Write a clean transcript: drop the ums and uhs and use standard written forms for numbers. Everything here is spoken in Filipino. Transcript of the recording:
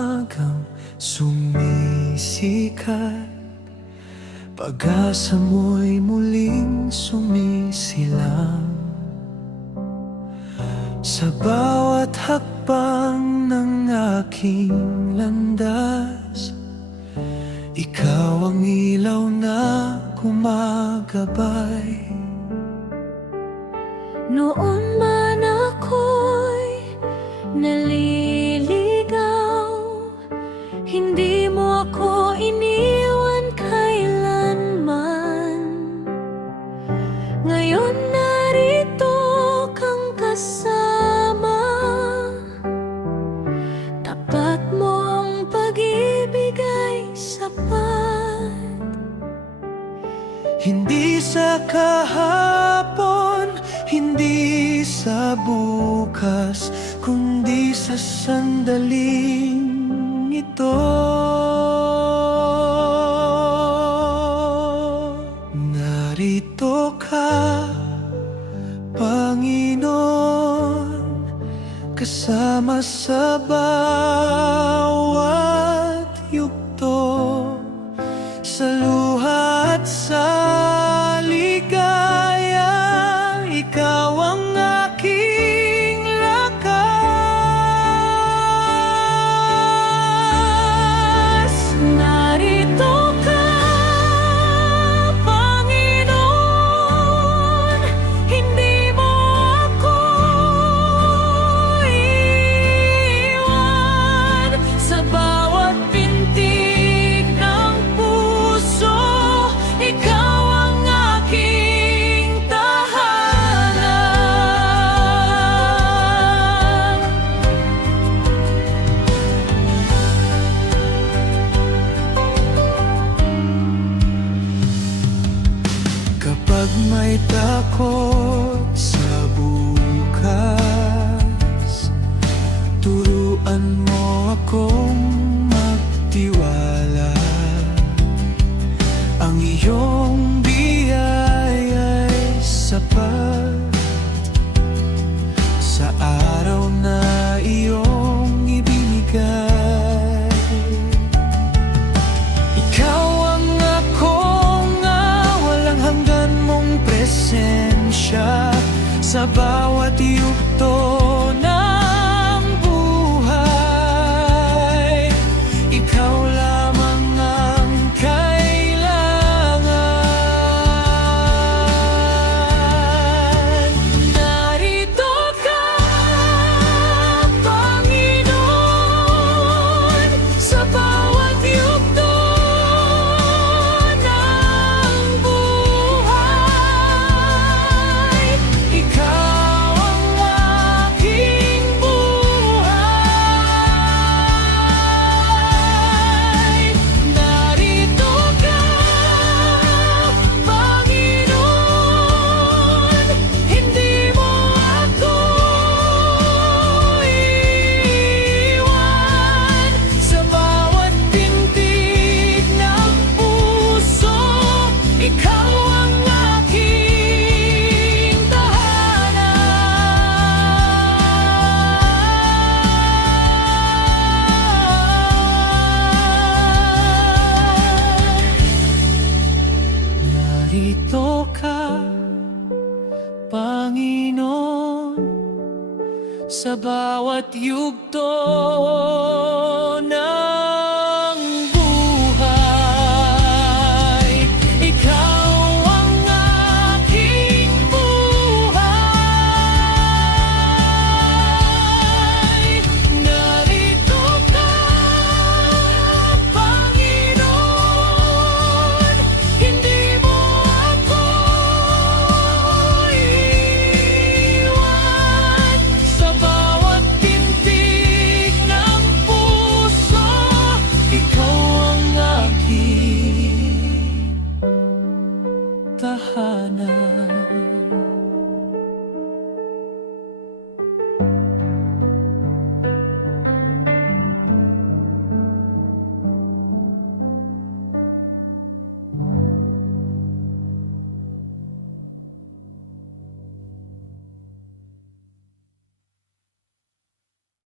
umagang sumisikat, pag-asa mo'y muling sumisilang. Sa bawat hakbang ng aking landas, ikaw ang ilaw na gumagabay. Noon man ako'y naliligaw, hindi mo ako iniwan kailanman. Ngayon narito kang kasama, tapat mong pag-ibig ay sapat. Hindi sa kahapon, hindi sa bukas, kundi sa sandaling ito. Narito ka, Panginoon, kasama sa bawat yugto, sa luha at sa ligaya. Ikaw ang aking lakas. Narito ka, Panginoon, hindi mo ako iwan. Sa bawat pintig ng puso, ikaw ang aking tahanan. Kapag may takot sa bukas, turuan mo akong magtiwala. Ang iyong biyaya'y sapat sa araw na iyong ibinigay. Ikaw ang akong walang hanggan mong presensya sa bawat yugto ng buhay. Ikaw lamang ang kailangan. Narito ka, Panginoon, sa bawat yugto ng buhay. Ikaw ang aking buhay. Narito ka, Panginoon, hindi mo ako iwan. Sa bawat pintig ng puso, ikaw ang aking tahanan. Narito ka, Panginoon, sa bawat yugto